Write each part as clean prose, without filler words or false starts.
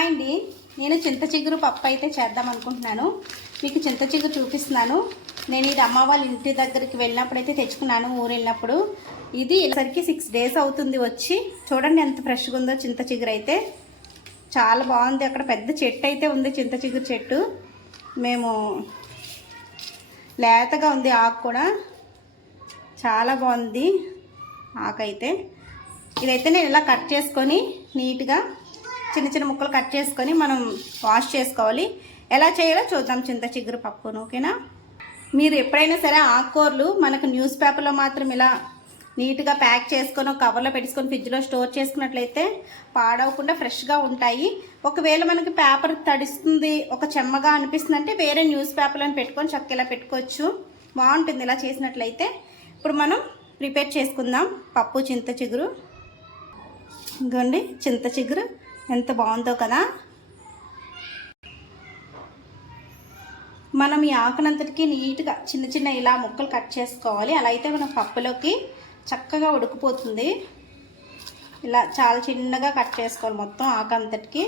Hi అండి, నేను చింత చిగురు పప్పు అయితే చేద్దాం అనుకుంటున్నాను. మీకు చింత చిగురు చూపిస్తున్నాను. నేను ఇది అమ్మ వాళ్ళ ఇంటి దగ్గరికి వెళ్ళినప్పుడు అయితే తెచ్చుకున్నాను, ఊరు వెళ్ళినప్పుడు. ఇది సరికి 6 days అవుతుంది వచ్చి. చూడండి ఎంత ఫ్రెష్గా ఉందో చింత చిగురు అయితే. చాలా బాగుంది. అక్కడ పెద్ద చెట్టు అయితే ఉంది, చింత చిగురు చెట్టు. మేము లేతగా ఉంది, ఆకు కూడా చాలా బాగుంది ఆకు అయితే. ఇదైతే నేను ఇలా కట్ చేసుకొని నీట్గా చిన్న చిన్న ముక్కలు కట్ చేసుకొని మనం వాష్ చేసుకోవాలి. ఎలా చేయాలో చూద్దాం చింత చిగురు పప్పును, ఓకేనా? మీరు ఎప్పుడైనా సరే ఆకుకూరలు మనకు న్యూస్ పేపర్లో మాత్రం ఇలా నీట్గా ప్యాక్ చేసుకొని ఒక కవర్లో పెట్టుకొని ఫ్రిడ్జ్లో స్టోర్ చేసుకున్నట్లయితే పాడవకుండా ఫ్రెష్గా ఉంటాయి. ఒకవేళ మనకి పేపర్ తడిస్తుంది, ఒక చెమ్మగా అనిపిస్తుంది అంటే వేరే న్యూస్ పేపర్లను పెట్టుకొని చక్కగా ఇలా పెట్టుకోవచ్చు. బాగుంటుంది ఇలా చేసినట్లయితే. ఇప్పుడు మనం ప్రిపేర్ చేసుకుందాం పప్పు చింత చిగురు. ఇదిగోండి చింత చిగురు ఎంత బాగుందో కదా. మనం ఈ ఆకునంతటికి నీట్గా చిన్న చిన్న ఇలా ముక్కలు కట్ చేసుకోవాలి. అలా అయితే మన పప్పులోకి చక్కగా ఉడికిపోతుంది. ఇలా చాలా చిన్నగా కట్ చేసుకోవాలి మొత్తం ఆకు అంతటికి.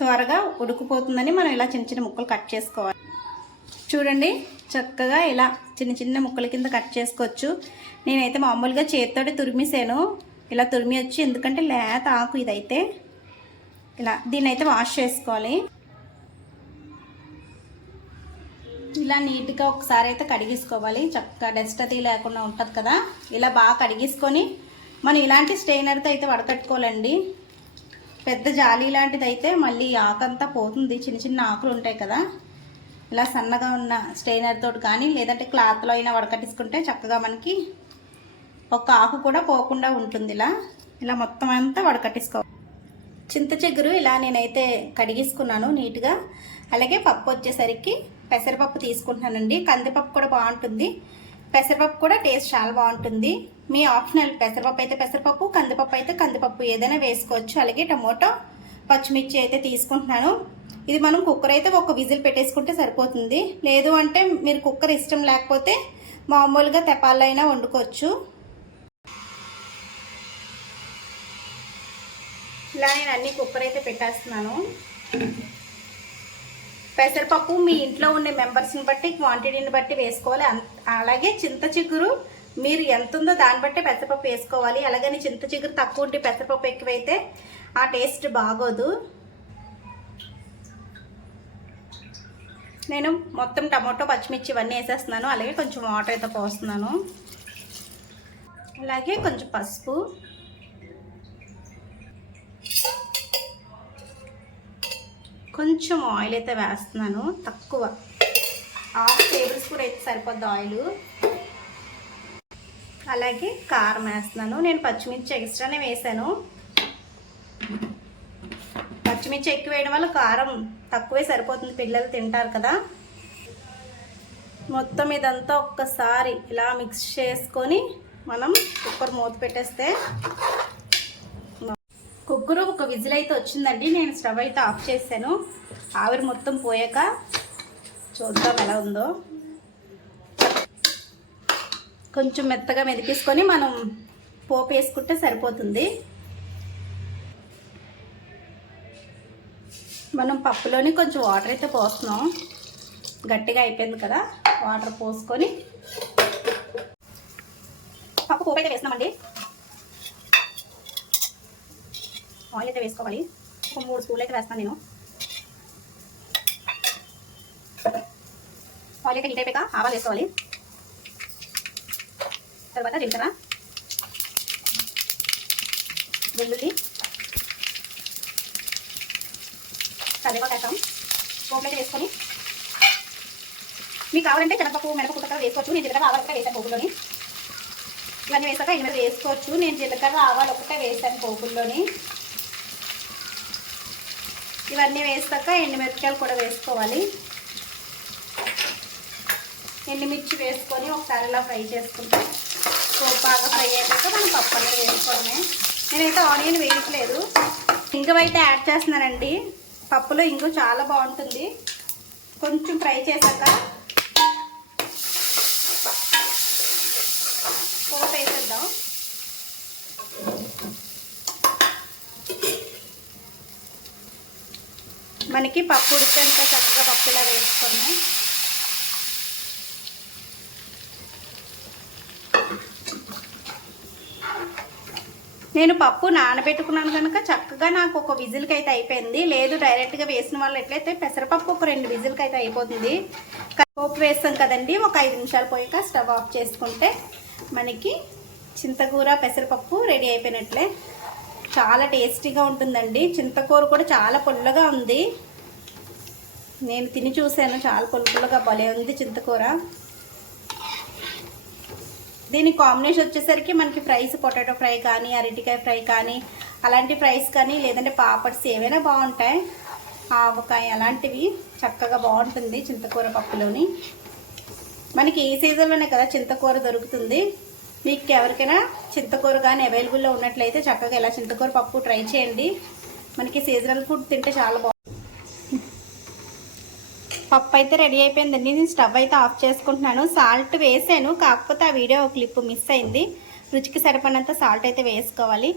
త్వరగా ఉడికిపోతుందని మనం ఇలా చిన్న చిన్న ముక్కలు కట్ చేసుకోవాలి. చూడండి చక్కగా ఇలా చిన్న చిన్న ముక్కల కింద కట్ చేసుకోవచ్చు. నేనైతే మామూలుగా చేతితోటి తురిమేసాను. ఇలా తురిమి వచ్చి, ఎందుకంటే లేత ఆకు ఇదైతే. ఇలా దీన్ని అయితే వాష్ చేసుకోవాలి. ఇలా నీట్గా ఒకసారి అయితే కడిగేసుకోవాలి. చక్కగా డస్ట్ అది లేకుండా ఉంటుంది కదా. ఇలా బాగా కడిగేసుకొని మనం ఇలాంటి స్ట్రెయినర్తో అయితే వడకట్టుకోవాలండి. పెద్ద జాలి లాంటిది అయితే మళ్ళీ ఆకంతా పోతుంది. చిన్న చిన్న ఆకులు ఉంటాయి కదా. ఇలా సన్నగా ఉన్న స్ట్రెయినర్ తోటి కానీ లేదంటే క్లాత్లో అయినా వడకట్టేసుకుంటే చక్కగా మనకి ఒక ఆకు కూడా పోకుండా ఉంటుంది. ఇలా మొత్తం అంతా వడకట్టేసుకోవాలి. చింత చిగురు ఇలా నేనైతే కడిగేసుకున్నాను నీట్గా. అలాగే పప్పు వచ్చేసరికి పెసరపప్పు తీసుకుంటున్నానండి. కందిపప్పు కూడా బాగుంటుంది, పెసరపప్పు కూడా టేస్ట్ చాలా బాగుంటుంది. మీ ఆప్షనల్. పెసరపప్పు అయితే పెసరపప్పు, కందిపప్పు అయితే కందిపప్పు ఏదైనా వేసుకోవచ్చు. అలాగే టమోటో, పచ్చిమిర్చి అయితే తీసుకుంటున్నాను. ఇది మనం కుక్కర్ అయితే ఒక విజిల్ పెట్టేసుకుంటే సరిపోతుంది. లేదు అంటే మీరు కుక్కర్ ఇష్టం లేకపోతే మామూలుగా తెపాల్లో అయినా వండుకోవచ్చు. ఇలా నేను అన్ని కుక్కర్ అయితే పెట్టేస్తున్నాను. పెసరపప్పు మీ ఇంట్లో ఉండే మెంబర్స్ని బట్టి, క్వాంటిటీని బట్టి వేసుకోవాలి. అలాగే చింత చిగురు మీరు ఎంత ఉందో దాన్ని బట్టి పెసరపప్పు వేసుకోవాలి. అలాగని చింత చిగురు తక్కువ ఉంటే పెసరపప్పు ఎక్కువైతే ఆ టేస్ట్ బాగోదు. నేను మొత్తం టమాటో, పచ్చిమిర్చి ఇవన్నీ వేసేస్తున్నాను. అలాగే కొంచెం వాటర్ అయితే పోస్తున్నాను. అలాగే కొంచెం పసుపు, కొంచెం ఆయిల్ అయితే వేస్తున్నాను. తక్కువ 1/2 tablespoon అయితే సరిపోద్ది ఆయిల్. అలాగే కారం వేస్తున్నాను. నేను పచ్చిమిర్చి ఎక్స్ట్రానే వేసాను. పచ్చిమిర్చి ఎక్కువ వేయడం వల్ల కారం తక్కువే సరిపోతుంది, పిల్లలు తింటారు కదా. మొత్తం ఇదంతా ఒక్కసారి ఇలా మిక్స్ చేసుకొని మనం కుక్కర్ మూత పెట్టేస్తే కుక్కర్ ఒక విజిల్ అయితే వచ్చిందండి. నేను స్టవ్ అయితే ఆఫ్ చేశాను. ఆవిరి మొత్తం పోయాక చూద్దాం ఎలా ఉందో. కొంచెం మెత్తగా మెదిపేసుకొని మనం పోపు వేసుకుంటే సరిపోతుంది. మనం పప్పులోని కొంచెం వాటర్ అయితే పోస్తున్నాం. గట్టిగా అయిపోయింది కదా, వాటర్ పోసుకొని పప్పు పోపు అయితే వేస్తున్నామండి. ఆయిల్ అయితే వేసుకోవాలి. ఒక 3 స్పూన్లు అయితే వేస్తాను నేను. ఆయిల్ అయితే హీట్ అయిపోయాక ఆవాలు వేసుకోవాలి. తర్వాత జీలకర్ర, వెల్లుల్లి, కరివేపాకు వేస్తాం. పోపులు అయితే వేసుకొని మీకు కావాలంటే శనగపప్పు, మినపప్పు కూడా వేసుకోవచ్చు. నేను జీలకర్ర ఆవాలు ఒకటే వేసాను పోపుల్లోని. ఇవన్నీ వేసాక ఎనిమిది వేసుకోవచ్చు. నేను జీలకర్ర ఆవాలు ఒకటే వేసాను పోపుల్లోని. ఇవన్నీ వేసాక ఎండుమిరపకాయలు కూడా వేసుకోవాలి. ఎండుమిర్చి వేసుకొని ఒకసారి ఇలా ఫ్రై చేసుకుంటే పోపు బాగా ఫ్రై అయ్యాక మనం పప్పు అనేది వేసుకోవడమే. నేనైతే ఆనియన్ వేయట్లేదు, ఇంగు అయితే యాడ్ చేస్తున్నానండి. పప్పులో ఇంగు చాలా బాగుంటుంది. కొంచెం ఫ్రై చేశాక పోపు వేసేద్దాం. మనకి పప్పు ఉడికేంత చక్కగా పప్పు ఇలా వేసుకున్నాం. నేను పప్పు నానబెట్టుకున్నాను కనుక చక్కగా నాకు ఒక విజిల్కి అయితే అయిపోయింది. లేదు డైరెక్ట్గా వేసిన వాళ్ళు ఎట్లయితే పెసరపప్పు ఒక 2 విజిల్కి అయితే అయిపోతుంది. పోపు వేస్తాం కదండి, ఒక 5 నిమిషాలు పోయాక స్టవ్ ఆఫ్ చేసుకుంటే మనకి చింతకూర పెసరపప్పు రెడీ అయిపోయినట్లే. చాలా టేస్టీగా ఉంటుందండి. చింతకూర కూడా చాలా పుల్లగా ఉంది, నేను తిని చూశాను, చాలా పుల్లగా భలే ఉంది చింతకూర. దీని కాంబినేషన్ వచ్చేసరికి మనకి ఫ్రైస్, పొటాటో ఫ్రై కానీ, అరటికాయ ఫ్రై కానీ, అలాంటి ఫ్రైస్ కానీ, లేదంటే పాపడ్స్ ఏవైనా బాగుంటాయి. ఆవకాయ అలాంటివి చక్కగా బాగుంటుంది చింతకూర పప్పులోని. మనకి ఈ సీజన్లోనే కదా చింతకూర దొరుకుతుంది. మీకు ఎవరికైనా చింతకూర కానీ అవైలబుల్లో ఉన్నట్లయితే చక్కగా ఇలా చింతకూర పప్పు ట్రై చేయండి. మనకి సీజనల్ ఫుడ్ తింటే చాలా బాగుంటుంది. పప్పు అయితే రెడీ అయిపోయిందండి. నేను స్టవ్ అయితే ఆఫ్ చేసుకుంటున్నాను. సాల్ట్ వేసాను, కాకపోతే ఆ వీడియో క్లిప్ మిస్ అయింది. రుచికి సరిపడినంత సాల్ట్ అయితే వేసుకోవాలి.